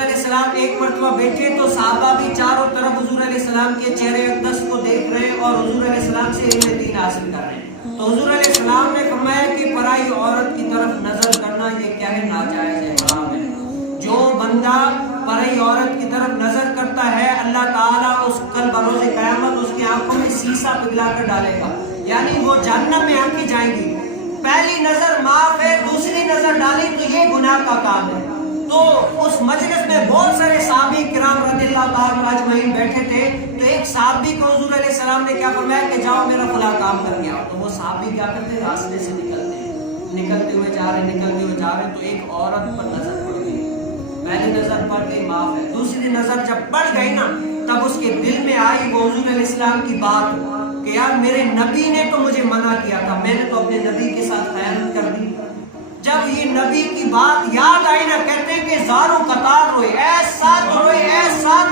علیہ السلام ایک مرتبہ بیٹھے تو صحابہ بھی چاروں طرف حضور علیہ السلام کے چہرے اقدس کو دیکھ رہے ہیں اور حضور علیہ السلام سے علم دین حاصل کر رہے ہیں. تو حضور علیہ السلام نے فرمایا کہ پرائی عورت کی طرف نظر کرنا یہ کیا ہے؟ ناجائز ہے، حرام ہے. جو بندہ پرائی عورت کی طرف نظر کرتا ہے اللہ تعالیٰ اس کل بروز قیامت اس کی آنکھوں میں سیسا پگھلا کر ڈالے گا، یعنی وہ جہنم میں آنکھیں جائیں گی. پہلی نظر معاف ہے، دوسری نظر ڈالی تو یہ گناہ کا کام ہے. تو اس مجلس میں بہت سارے صحابی کرام رضی اللہ تعالیٰ اجمعین بیٹھے تھے. تو ایک صحابی کو حضور علیہ السلام نے کیا فرمایا کہ جاؤ میرا فلاں کام کر کے آؤ. تو وہ صحابی کیا کرتے؟ راستے سے نکلتے ہوئے جا رہے تو ایک عورت پر نظر پڑ گئی. پہلی نظر پڑ گئی معاف ہے، دوسری نظر جب پڑ گئی نا تب اس کے دل میں آئی وہ حضور علیہ السلام کی بات کہ یار میرے نبی نے تو مجھے منع کیا تھا، میں نے تو اپنے نبی کے ساتھ خیانت کر دی. جب یہ نبی کی بات یاد آئی نا کہتے ہیں کہ زاروں قطار روئے، ایسا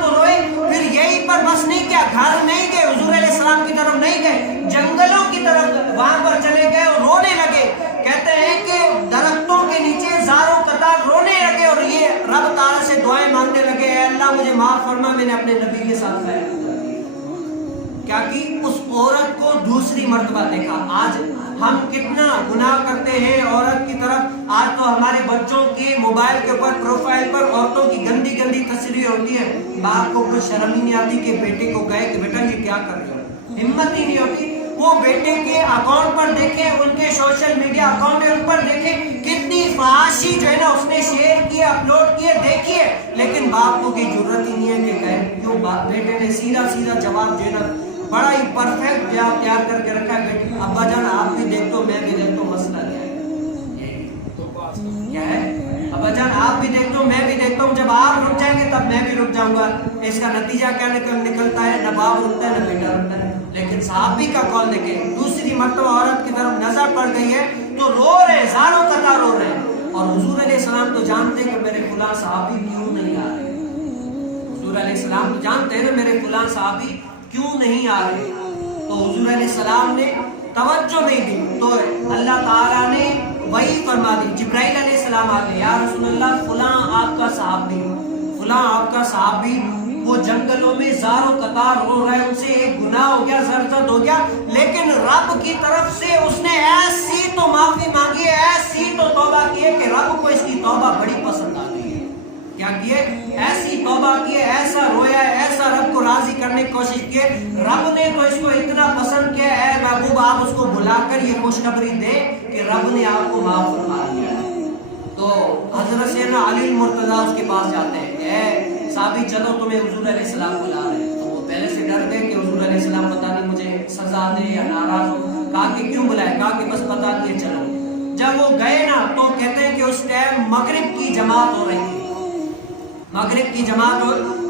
تو روئے. پھر یہی پر بس نہیں کیا، گھر نہیں گئے، حضور علیہ السلام کی طرف نہیں گئے، جنگلوں کی طرف وہاں پر چلے گئے اور رونے لگے. کہتے ہیں کہ درختوں کے نیچے زاروں قطار رونے لگے اور یہ رب تعالیٰ سے دعائیں مانگنے لگے، اے اللہ مجھے معاف فرما، میں نے اپنے نبی کے ساتھ خیانت کر دی. کیا کی؟ اس عورت کو دوسری مرتبہ دیکھا. آج ہم کتنا گناہ کرتے ہیں عورت کی طرف. آج تو ہمارے بچوں کے موبائل کے اوپر پروفائل پر عورتوں کی گندی گندی تصویریں ہوتی ہیں. باپ کو کچھ شرم ہی نہیں آتی کہ بیٹے کو کہے کہ بیٹا یہ کیا کر رہے ہو، ہمت ہی نہیں ہوتی. وہ بیٹے کے اکاؤنٹ پر دیکھیں، ان کے سوشل میڈیا اکاؤنٹ ہے ان پر دیکھیں کتنی فحاشی جو ہے نا اس نے شیئر کیے، اپلوڈ کیے، دیکھیے. لیکن باپ کو کی ضرورت ہی نہیں ہے کہ کہے. کیوں؟ بیٹے نے سیدھا جواب دینا بڑا ہی پرفیکٹ جواب تیار کر کے رکھا ہے. بیٹی ابا جان آپ بھی دیکھتے ہو میں بھی دیکھتا ہوں، مسئلہ کیا ہے؟ ابا جان آپ بھی دیکھتے ہو میں بھی دیکھتا ہوں، جب آپ رک جائیں گے تب میں بھی رک جاؤں گا. اس کا نتیجہ کیا نکلتا ہے؟ نہ باپ رکتا ہے نہ بیٹا رکتا ہے. لیکن صحابی کا قول دیکھیں، دوسری مرتبہ عورت کی طرف نظر پڑ گئی ہے تو رو رہے، زاروں قطار رو رہے ہیں. اور حضور علیہ السلام تو جانتے ہیں کہ میرے فلاں صحابی کیوں نہیں آ رہے. حضور علیہ السلام تو جانتے ہیں نا میرے فلاں صحابی کیوں نہیں آ رہے. تو حضور علیہ السلام نے توجہ نہیں دی تو اللہ تعالیٰ نے وحی فرما دی. جبرائیل علیہ السلام آ گئے، یا رسول اللہ فلاں آپ کا صحابی وہ جنگلوں میں زاروں قطار رو رہا ہے، ان سے ایک گناہ ہو گیا، زرزد ہو گیا، لیکن رب کی طرف سے اس نے ایسی تو معافی مانگی ہے، ایسی تو توبہ کی ہے کہ رب کو اس کی توبہ بڑی پسند آ گئی ہے. کیا کیے؟ ایسی توبہ کیے، ایسا رویا ہے، ایسا رب کو راضی کرنے کی کوشش کیے. رب نے تو اس کو اتنا پسند کیا ہے، اے محبوب آپ اس کو بلا کر یہ خوشخبری دے کہ رب نے آپ کو معاف فرما دیا ہے. تو حضرت سیدنا علی المرتضیٰ اس کے پاس جاتے ہیں، اے صحابی چلو تمہیں حضور علیہ السلام بلا رہے ہیں. تو وہ پہلے سے ڈر گئے کہ حضور علیہ السلام پتہ نہیں مجھے سزا دے یا ناراض ہو. کہا کہ کیوں بلائے؟ کہا کہ بس بتا دیے چلو. جب وہ گئے نا تو کہتے ہیں کہ اس ٹائم مغرب کی جماعت ہو رہی تھی، مغرب کی جماعت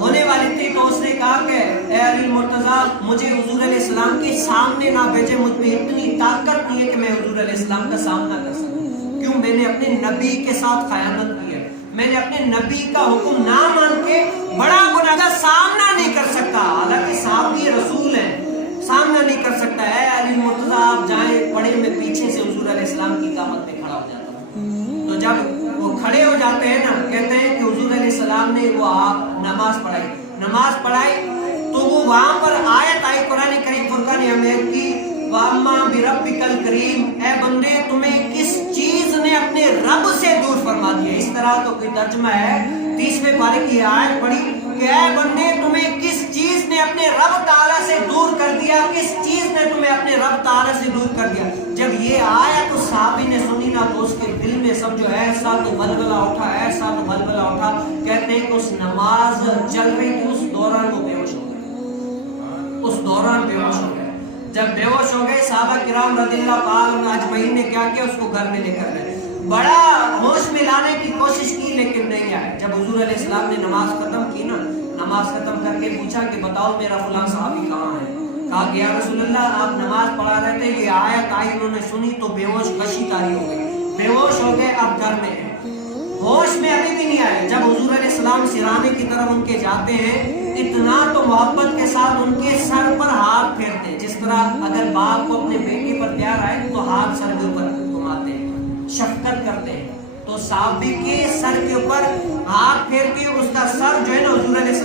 ہونے والی تھی. تو اس نے کہا کہ اے علی مرتضیٰ مجھے حضور علیہ السلام کے سامنے نہ بھیجے، مجھ میں اتنی طاقت نہیں ہے کہ میں حضور علیہ السلام کا سامنا کر سکوں. کیوں؟ میں نے اپنے نبی کے ساتھ خیانت کی ہے، میں نے اپنے نبی کا حکم نہ مان کے بڑا گناہ کا سامنا نہیں کر سکتا. حالانکہ صحابی رسول ہیں، سامنا نہیں کر سکتا. اے علی مرتضیٰ آپ جائیں، پڑے میں پیچھے سے حضور علیہ السلام کی قامت پہ کھڑا ہو جاتا ہوں. تو جب وہ کھڑے ہو جاتے ہیں نا کہتے ہیں کہ حضور علیہ السلام نے وہ نماز پڑھائی تو وہ وہاں پر آیت آئی قرآن کریم فرقان حمید کی، وَأَمَّا بِرَبِّكَ الْكَرِيمِ، اے بندے تمہیں کس چیز نے اپنے رب سے دور فرما دیا. اس طرح تو کوئی ترجمہ ہے 30ویں پارے کی آیت پڑھی کہ اے بندے تمہیں کس چیز نے اپنے رب تعالیٰ سے دور کر دیا، کس چیز نے تمہیں اپنے رب تعالیٰ سے دور کر دیا. جب یہ آیت اس صحابی نے سنی نا تو اس کے دل میں سب جو ایسا تو بلبلہ اٹھا. کہتے ہیں کہ اس نماز چل رہی تھی اس دوران وہ بے ہوش ہو گئے. جب بے ہوش ہو گئے صحابہ کرام رضی اللہ تعالیٰ اجمعین نے کیا کیا؟ اس کو گھر میں لے کر گئے. بڑا ہوش میں لانے کی کوشش کی لیکن نہیں آئے. جب حضور علیہ السلام نے نماز ختم کی نا، نماز ختم کر کے پوچھا کہ بتاؤ میرا فلاں صحابی کہاں ہے. کہا کہ یا رسول اللہ آپ نماز پڑھا رہے تھے، یہ آیت آئی انہوں نے سنی تو بے ہوش کشی طاری ہو گئی، بے ہوش ہو گئے، اب گھر میں ہیں، ہوش میں ابھی بھی نہیں آئے. جب حضور علیہ السلام سرانے کی طرف ان کے جاتے ہیں اتنا تو محبت کے ساتھ ان کے سر پر ہاتھ پھیرتے ہیں، جس طرح اگر باپ کو اپنے بیٹے پر پیار آئے تو ہاتھ سر کے اوپر گھماتے ہیں، شفقت کرتے ہیں. تو صحابی کے سر کے اوپر ہاتھ پھیر کے اس کا